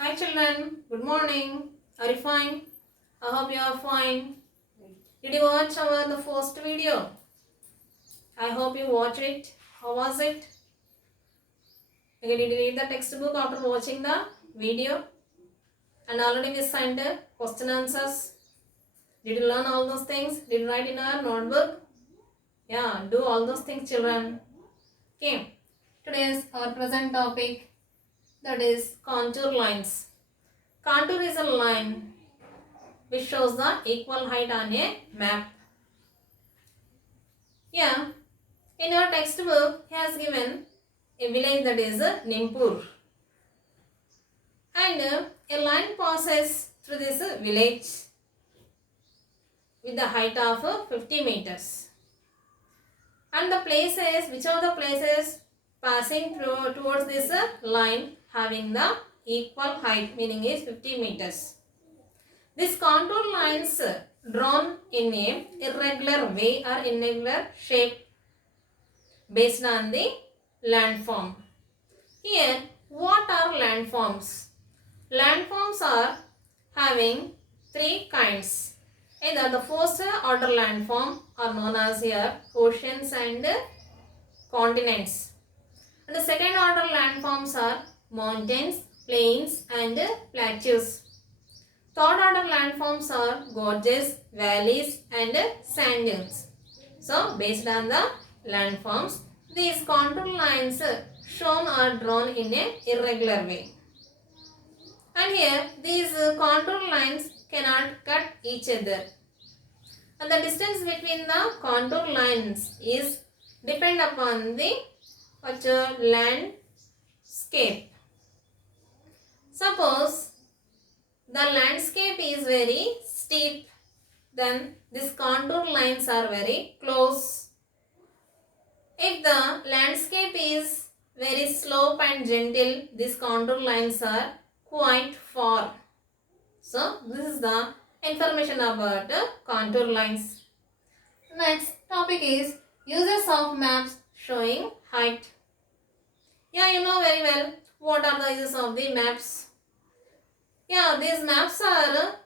Hi children, good morning. Are you fine? I hope you are fine. Did you watch our the first video? I hope you watched it. How was it? Okay, did you read the textbook after watching the video? And already we signed the question answers. Did you learn all those things? Did you write in our notebook? Yeah, do all those things children. Okay. Today's our present topic, that is contour lines. Contour is a line which shows the equal height on a map. Yeah, in our textbook, he has given a village, that is Nimpur, and a line passes through this village with the height of 50 meters. And the places, which are the places passing through towards this line having the equal height, meaning is 50 meters. These contour lines drawn in a irregular way or irregular shape based on the landform. Here, what are landforms? Landforms are having three kinds. Either the first order landform are known as here oceans and continents. And the second order landforms are mountains, plains and plateaus. Third order landforms are gorges, valleys and sand dunes. So, based on the landforms, these contour lines shown are drawn in a irregular way. And here, these contour lines cannot cut each other. And the distance between the contour lines is depend upon the landscape. Suppose the landscape is very steep, then these contour lines are very close. If the landscape is very slope and gentle, these contour lines are quite far. So, this is the information about contour lines. Next topic is uses of maps showing height. Yeah, you know very well what are the uses of the maps. Yeah, these maps are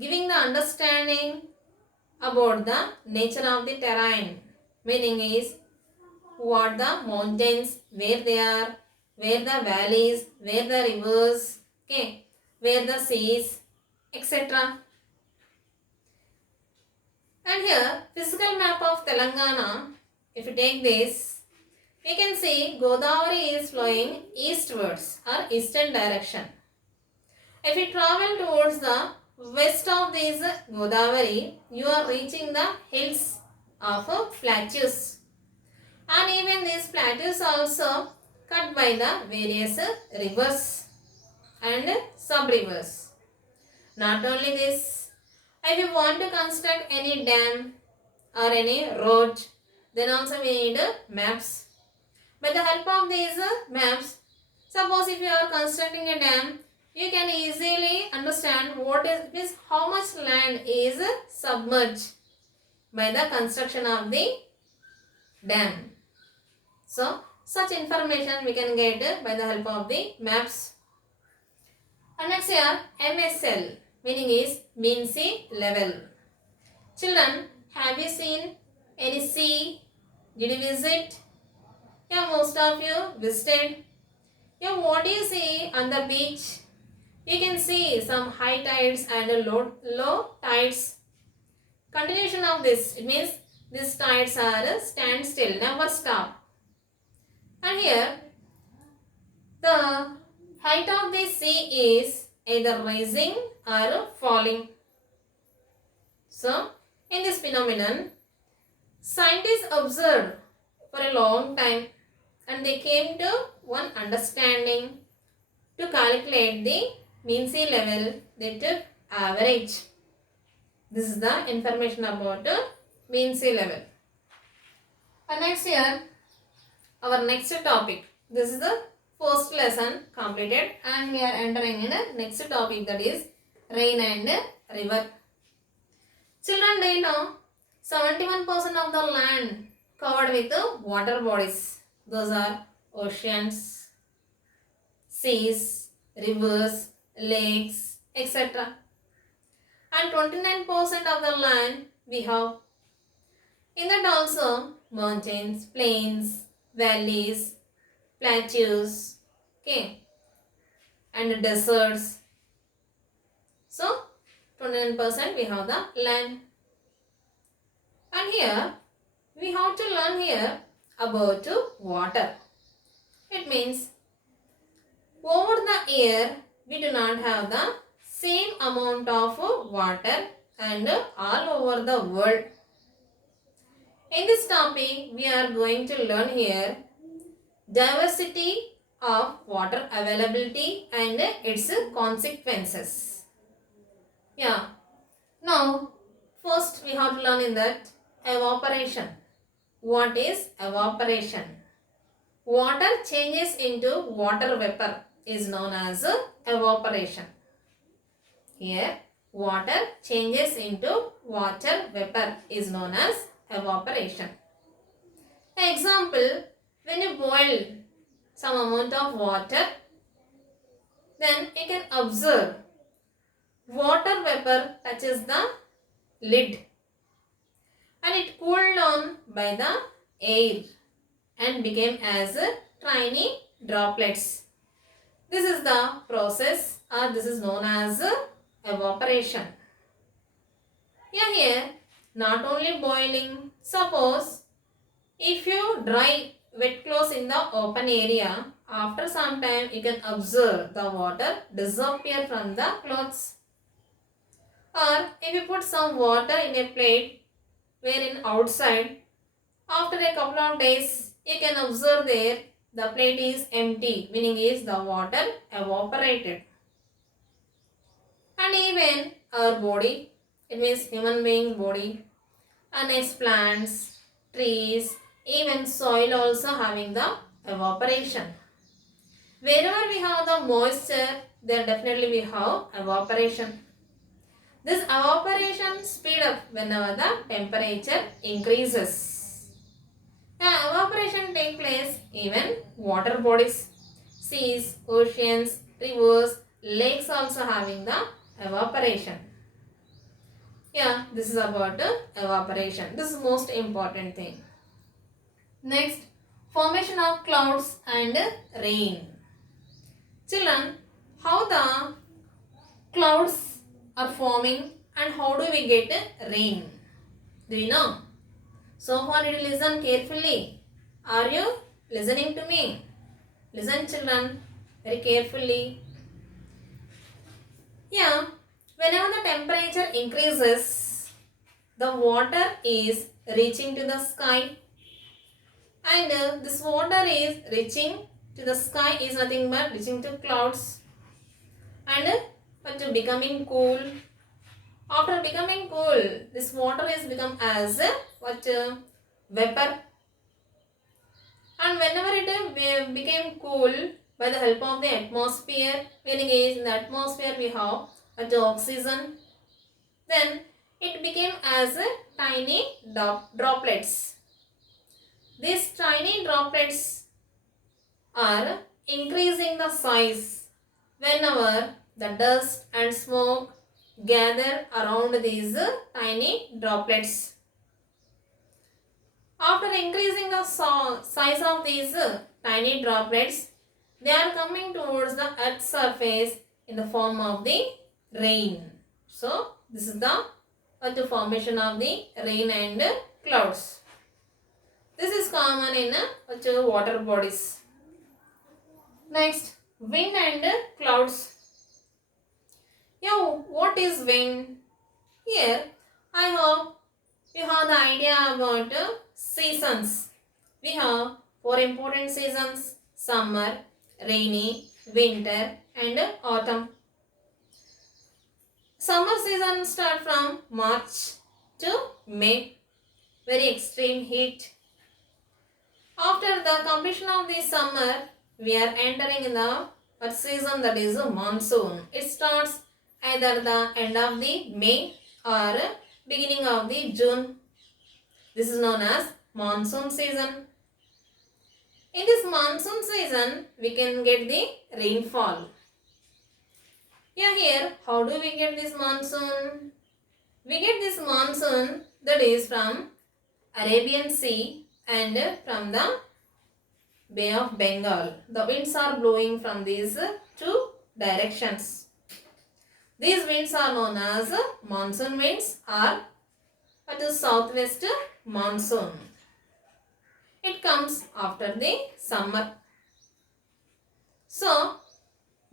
giving the understanding about the nature of the terrain. Meaning is what the mountains, where they are, where the valleys, where the rivers, okay, where the seas, etc. And here, physical map of Telangana, if you take this, we can see Godavari is flowing eastwards or eastern direction. If you travel towards the west of this Godavari, you are reaching the hills of plateaus. And even these plateaus also cut by the various rivers and sub-rivers. Not only this, if you want to construct any dam or any road, then also we need maps. By the help of these maps, suppose if you are constructing a dam, you can easily understand what is how much land is submerged by the construction of the dam. So, such information we can get by the help of the maps. And next here, MSL, meaning is mean sea level. Children, have you seen any sea? Did you visit? Yeah, most of you visited. Yeah, what do you see on the beach? You can see some high tides and low tides. Continuation of this, it means these tides are stand still, never stop. And here, the height of the sea is either rising or falling. So, in this phenomenon, scientists observed for a long time and they came to one understanding. To calculate the mean sea level, they took average. This is the information about mean sea level. And next here, our next topic. This is the first lesson completed and we are entering in a next topic, that is rain and river. Children, do you know 71% of the land covered with water bodies. Those are oceans, seas, rivers, lakes, etc. And 29% of the land we have. In that also mountains, plains, valleys, plateaus, okay, and deserts. So 29% we have the land. And here we have to learn here about water. It means over the year we do not have the same amount of water and all over the world. In this topic we are going to learn here diversity of water availability and its consequences. Yeah. Now first we have to learn in that evaporation. What is evaporation? Water changes into water vapor is known as evaporation. Here water changes into water vapor is known as evaporation. Example, when you boil some amount of water, then you can observe water vapor touches the lid and it cooled down by the air and became as tiny droplets. This is the process or this is known as evaporation. Yeah, here not only boiling, suppose if you dry wet clothes in the open area, after some time you can observe the water disappear from the clothes. Or if you put some water in a plate wherein outside, after a couple of days you can observe there the plate is empty, meaning is the water evaporated. And even our body, it means human being body, and next plants, trees, even soil also having the evaporation. Wherever we have the moisture, there definitely we have evaporation. This evaporation speed up whenever the temperature increases. The evaporation take place even water bodies, seas, oceans, rivers, lakes also having the evaporation. Yeah, this is about evaporation. This is most important thing. Next, formation of clouds and rain. Children, how the clouds are forming and how do we get rain? Do you know? So far you listen carefully. Are you listening to me? Listen children very carefully. Yeah, whenever the temperature increases, the water is reaching to the sky and this water is reaching to the sky is nothing but reaching to clouds and becoming cool. After becoming cool, this water is become as vapor, and whenever it became cool by the help of the atmosphere, meaning is in the atmosphere we have oxygen, then it became as tiny droplets. These tiny droplets are increasing the size whenever the dust and smoke gather around these tiny droplets. After increasing the size of these tiny droplets, they are coming towards the earth's surface in the form of the rain. So, this is the formation of the rain and clouds. This is common in water bodies. Next, wind and clouds. Yeah, what is wind? Here, I hope you have the idea about seasons. We have 4 important seasons: summer, rainy, winter and autumn. Summer season start from March to May. Very extreme heat. After the completion of the summer, we are entering in the season, that is monsoon. It starts either the end of the May or beginning of the June. This is known as monsoon season. In this monsoon season, we can get the rainfall. Yeah, here, how do we get this monsoon? We get this monsoon that is from Arabian Sea and from the Bay of Bengal. The winds are blowing from these two directions. These winds are known as monsoon winds or the southwest monsoon. It comes after the summer. So,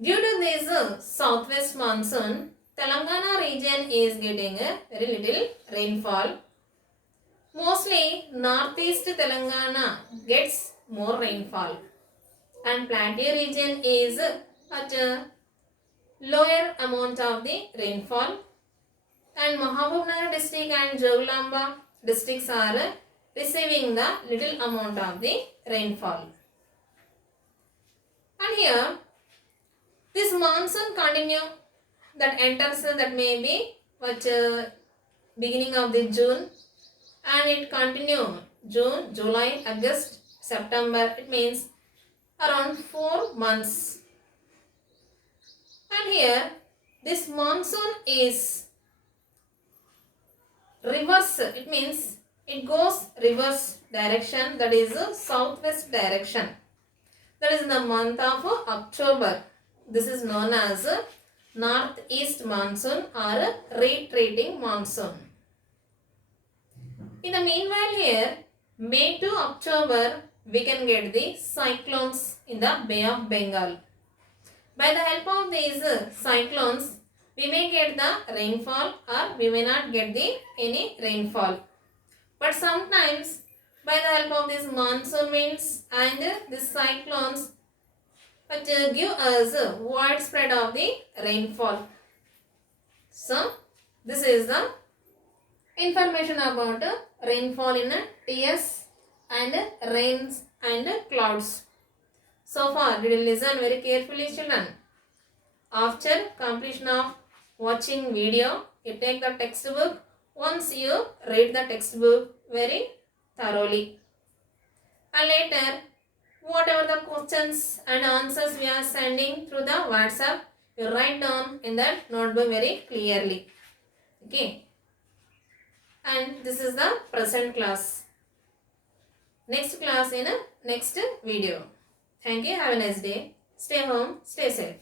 due to this southwest monsoon, Telangana region is getting a very little rainfall. Mostly northeast Telangana gets more rainfall and Plateau region is at a lower amount of the rainfall, and Mahabubnagar district and Joglamba districts are receiving the little amount of the rainfall. And here this monsoon continue that enters that may be what beginning of the June, and it continue June, July, August, September. It means around 4 months. And here this monsoon is reverse. It means it goes reverse direction, that is southwest direction. That is in the month of October. This is known as northeast monsoon or retreating monsoon. In the meanwhile here, May to October, we can get the cyclones in the Bay of Bengal. By the help of these cyclones, we may get the rainfall or we may not get any rainfall. But sometimes by the help of these monsoon winds and these cyclones, give us a widespread of the rainfall. So, this is the information about rainfall in TS and rains and clouds. So far, we will listen very carefully, children. After completion of watching video, you take the textbook. Once you read the textbook very thoroughly, and later whatever the questions and answers we are sending through the WhatsApp, you write down in that notebook very clearly. Okay. And this is the present class. Next class in a next video. Thank you. Have a nice day. Stay home. Stay safe.